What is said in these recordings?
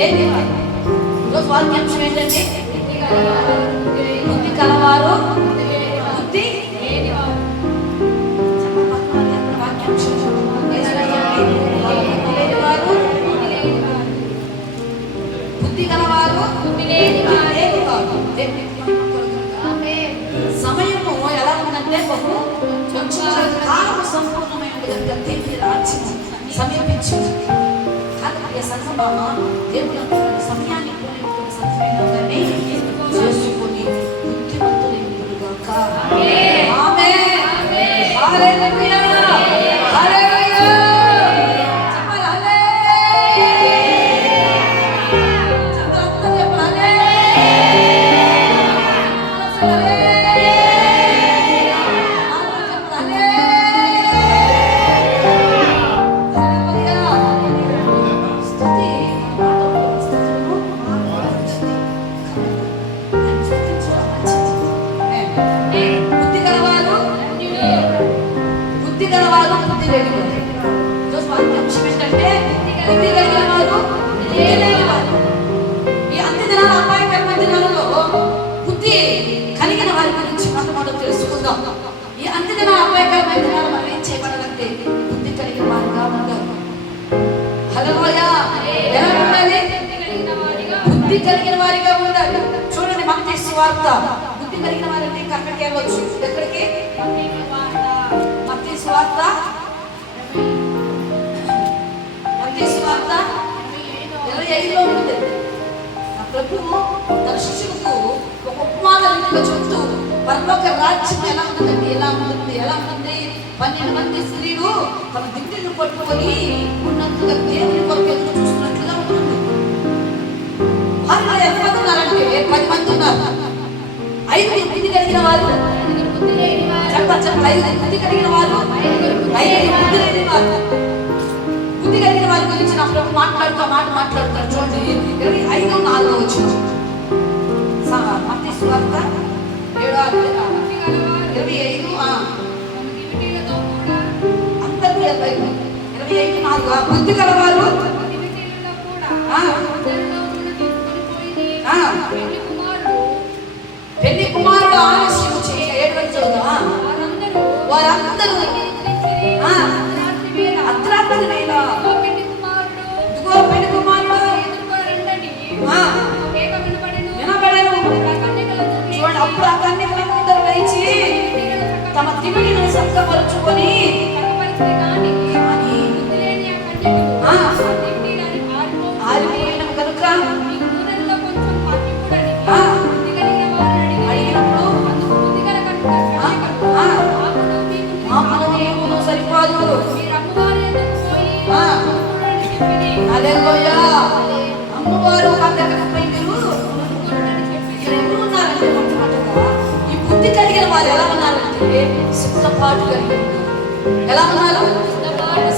దేని ఈరోజు వాక్యాంశం ఏంటంటే బుద్ధి కలవారు బుద్ధి వాక్యాంశం బుద్ధి కలవారు సమయము ఎలా ఉందంటే బహు కాలము సంపూర్ణమైన విధంగా దేవుని రాజ్యం సమీపించింది. కాబట్టి సంగమామ దేవుడు సమయాన్ని కోరుకున్న సమయాన్ని చేసుకొని బుద్ధిమంతులైనగాక. ఆమేన్. హల్లెలూయా. హల్లెలూయా. చెప్పాలి హల్లెలూయా. చెప్పాలి చెప్పాలి తెలుసుకుందాం. ఈ అంత్యదిన అపాయకరమైన దినాలు మనం ఏం చేయబడాలంటే బుద్ధి కలిగిన వారిగా ఉండాలి. హల్లెలూయా. ఎలా ఉండాలి? బుద్ధి కలిగిన వారిగా ఉండాలి. చూడండి మత్తయి సువార్త. బుద్ధి కలిగిన వారంటే అక్కడికి వెళ్ళవచ్చు. ఎక్కడికి? మత్తయి సువార్త 25లో ఉంటుంది. ప్రభువు తన శిష్యులకు ఒక ఉపమానాలు చెబుతూ పరలోక రాజ్యం ఎలా ఉంటుందండి, ఎలా ఉంటుంది, ఎలా ఉంటుంది. 12 మంది స్త్రీలు తమ దిండును పట్టుకొని ఉన్నట్టుగా దేవుని కొరకు ఎదురు చూస్తున్నట్లుగా ఉంటుంది. వారిలో ఎంతమంది ఉన్నారంటే 10 మంది ఉన్నారు. 5 బుద్ధి కలిగిన వారు, చెప్పాలి 5 బుద్ధి కలిగిన వారు, 5 బుద్ధి లేని వారు. బుద్ధి కలిగిన వారి గురించి నా ప్రభు మాట్లాడుతారు. చూడండి 25:4 వచ్చిన మత్తయి సువార్త 7:25 అందరూ 25:4 బుద్ధి కలవారు పెళ్లి కుమారుడు ఆలస్యం చదువుదా వారందరూ అర్ధరాత్రి వేళ ఇదిగో పెళ్లి కుమారుడు వినబడను. చూడండి అప్పుడు ఆ కన్యకలందరూ లేచి తమ తిమిడిని సత్కపరుచుకొని ఆరిపోయిన కనుక సరిపోదు. హల్లెలూయా. అమ్మవారు ఎవరు ఉన్నారంటే మొట్టమొదటిగా ఈ బుద్ధి కలిగిన వారు ఎలా ఉన్నారంటే సిద్ధపాటు కలిగి ఉన్నారు. ఎలా ఉన్నారు?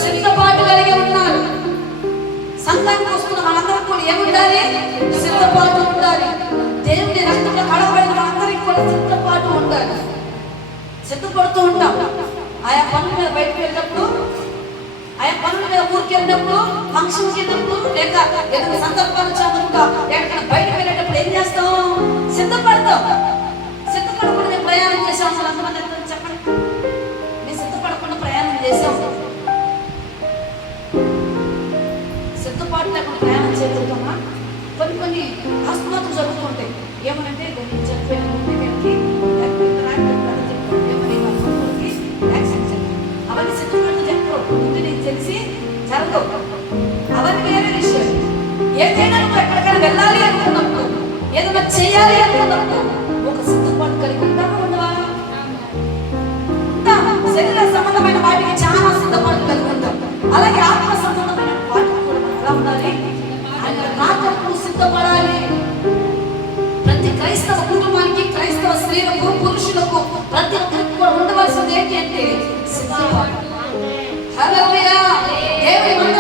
సిద్ధపాటు కలిగి ఉన్నారు. సంతానికి వస్తున్న మనందరం కూడా ఏముండాలి? సిద్ధపాటు ఉండాలి. దేవుని రక్తంలో కడగబడిన మనందరికి కూడా సిద్ధపాటు ఉండాలి. సిద్ధపడుతూ ఉంటాం. ఆయా పనుల మీద బయటకు వెళ్ళినప్పుడు, ఆయా పనుల మీద ఊరికి వెళ్ళినప్పుడు, ఫంక్షన్కి వెళ్ళినప్పుడు, లేక ఏదైనా సందర్భాలు వచ్చామనుకో ఎక్కడికైనా బయటకు వెళ్ళేటప్పుడు ఏం చేస్తాం? సిద్ధపడతాం. సిద్ధపడకుండా నేను ప్రయాణం చేసాం. అసలు అంతమంది ఎంత చెప్పండి. నేను సిద్ధపడకుండా ప్రయాణం చేసాం. సిద్ధపాటు లేకుండా ప్రయాణం చేద్దామా? కొన్ని అస్మాత్తులు జరుగుతుంటాయి. ఏమనంటే చనిపోయిన అవన్నీ సిద్ధపడుతూ చెప్పరు. ముందు నీకు తెలిసి జరగవు. అవన్నీ వేరే విషయం. ఏదైనా నువ్వు ఎక్కడికైనా వెళ్ళాలి అనుకున్నప్పుడు, ఏదైనా చేయాలి అనుకున్నప్పుడు ఒక సిద్ధపాటు కలిగి ఉంటావా ఉండవా? ఉంటాం. శరీర సంబంధమైన వాటికి చాలా సిద్ధపాటు కలిగి ఉంటాం. అలాగే ఆత్మ సంబంధమైన వాటికి కూడా ఎలా ఉండాలి? ఆయన రాకకు సిద్ధపడాలి. ప్రతి క్రైస్తవ కుటుంబానికి, క్రైస్తవ స్త్రీలకు, పురుషులకు, ప్రతి ఒక్కరికి కూడా ఉండవలసింది ఏంటి అంటే సిద్ధపాటు. హల్లెలూయా. దేవుని